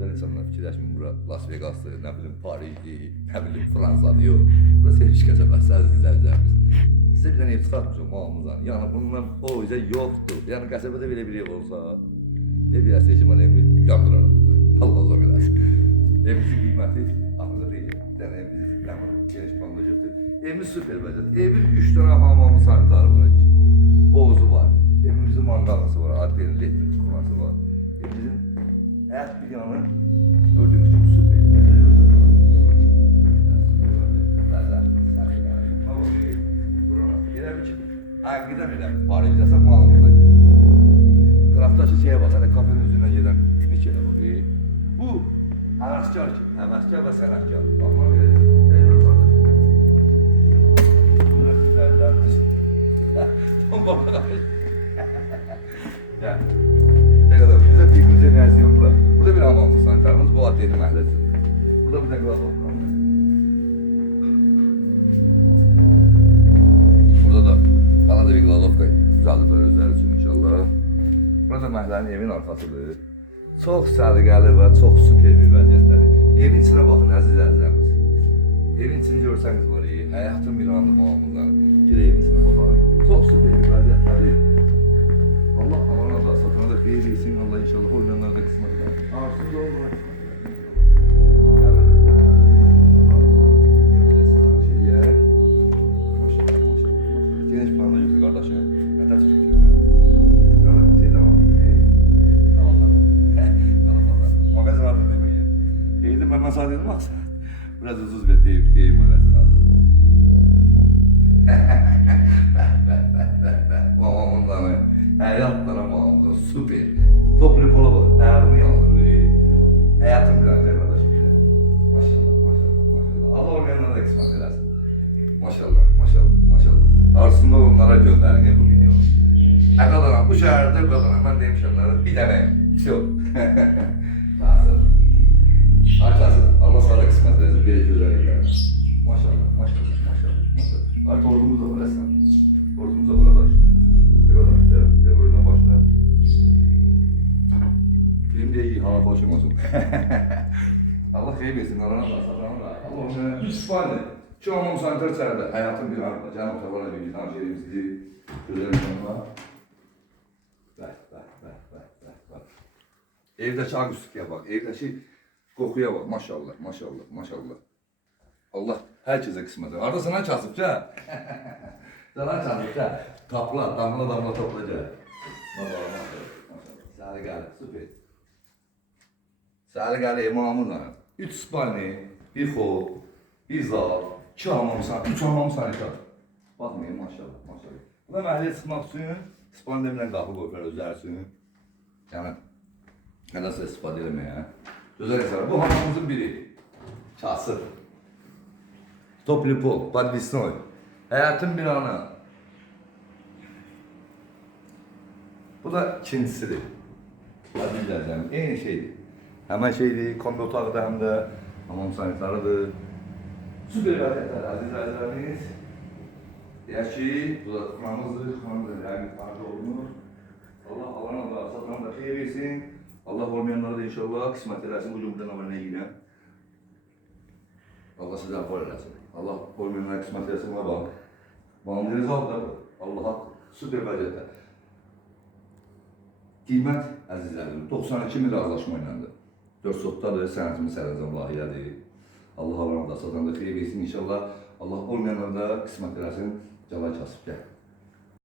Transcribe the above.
Güzel insanlar fikirləşmir, bura Las Vegas'dır, nə bilim Paris'dir, nə bilim Fransa'dır, yox. Burası Sevinç qəsəbəsi, əziz izləyicilərimiz. Sizə bir dənə ev çıxartmışam mağamızdan. Yəni bundan o yüzden yoktur. Yəni qəsəbədə belə bir ev olsa, ev yersə ki, mən evi yandıraram. Allah uzaq eləsin. Evimizin qiyməti axırda deyil. Bir dənə evimizi geniş planda götür. Evimiz süper vəziyyət. Evin 3 dənə hamamı sanitarı var. Oğuzu var. Evimizin mandalısı var. Adliyenin elektrik kuması var. Evimizin her bir yanı gördüğünüz gibi süper. Giden öyle var edilse muhakkak. Taraftaşı şeye bak, hani kafenin üzerinden giden bir kere bakıyor. Bu hevaskar kim? Hevaskar ve sanatkar. Bakma böyle. Burada güzeller misin? Ya. Ne kadar güzel bir güzel versiyon burada. Burada bir hamamımız sanitarımız, bu adliyenin mahallesi. Burada bir de glas oklar. Burada da Kanada bir Gladovka güzellikler özləri üçün inşallah. Burada məhəllənin evin arxasıdır. Çox səliqəli və çox süper bir vəziyyətləri. Evin içinə baxın əziz əzizlərimiz. Evin içini görsəniz var, həyatın bir anı mağamından girə evin içinə baxın. Çox süper bir vəziyyətləri. Allah amana da satana da xeyir etsin. Allah inşallah oynayanlar da qismət edər. Arsız olmalar. Geniş planda yoktu kardeşim. Ne ters tutuyor? Yok, şeyde var. Kalabalık. Kalabalık. Magazin adı değil mi ya? Geydim ben sana dedim bak. Biraz uzun bir deyim magazin adı. Mamamından mı? Hayatlara mamamdan süper. Toplu pola bak. Eğerini yandırıyor. Hayatım bir an kardeşim. Maşallah, maşallah, maşallah. Allah olmayanlara da kısmet edersin. Maşallah, maşallah, maşallah. Aslında onlara gönderin bu videonu. Kazanan bu şehirde kazanan ben demişim bir demeyin. Yok. Nasıl? Arkası. Allah sana kısmet versin. Bir iki özellikler. Maşallah, maşallah, maşallah, maşallah. Artık ordumuz da var Esen. Ordumuz da burada. De bölümün başına. Benim de iyi hava başım olsun. Allah kheyir versin. Arana da, satana da. Allah onu İspanya. Şu an sanitar içeride. Hayatın bir arada. Canım otalarla bir gitan şehrimizi güzel insanlar. Bak. Evde çağ üstlüğe bak. Evde kokuya bak. Maşallah, maşallah, maşallah. Allah herkese kısmet eder. Arada sana çasıpça. Sana çasıpça. Tapla, damla toplayacak. Maşallah. Sağlı geldi, süper. Sağlı geldi imamına. 3 spani, bir hol, bir zal. 2 hamam sanitar, 3 hamam sanitar. Bakmayın maşallah, maşallah. Bu da məhəlləyə çıxmaq üçün İspan demirən qapı qoyublar özləri üçün. Yəni, nəsə istifadə eləməyə. Gözəl insanlar, bu hamamımızın biri. Kasır. Toplu pol, Padvisnoy. Həyatın bir anı. Bu da ikincisidir. Padvisnoy, eyni şeydir. Həmən şeydir, kombi otağı da həm də hamam sanitarıdır. Süper vəziyyətlər, əzizlərimiz. Deyək ki, bu da xanamızdır, həqiq harca olunur. Allah alana da, satana da xeyir versin. Allah olmayanlara da inşallah qismət eləsin, bugün buradan əməlinə yiyiləm. Allah sizə apar eləsin. Allah olmayanlara qismət eləsin, buna bax. Bağımdırız aldı, Allah'a süper vəziyyətlər. Qiymət, əzizlərim, 92 min razılaşma iləndir. 4 sotdadır, sənətimiz sərəncam layihədir. Allah alana da, satana da xeyir versin inşallah. Allah olmayanlara da qismət eləsin, calay kasıb gəl.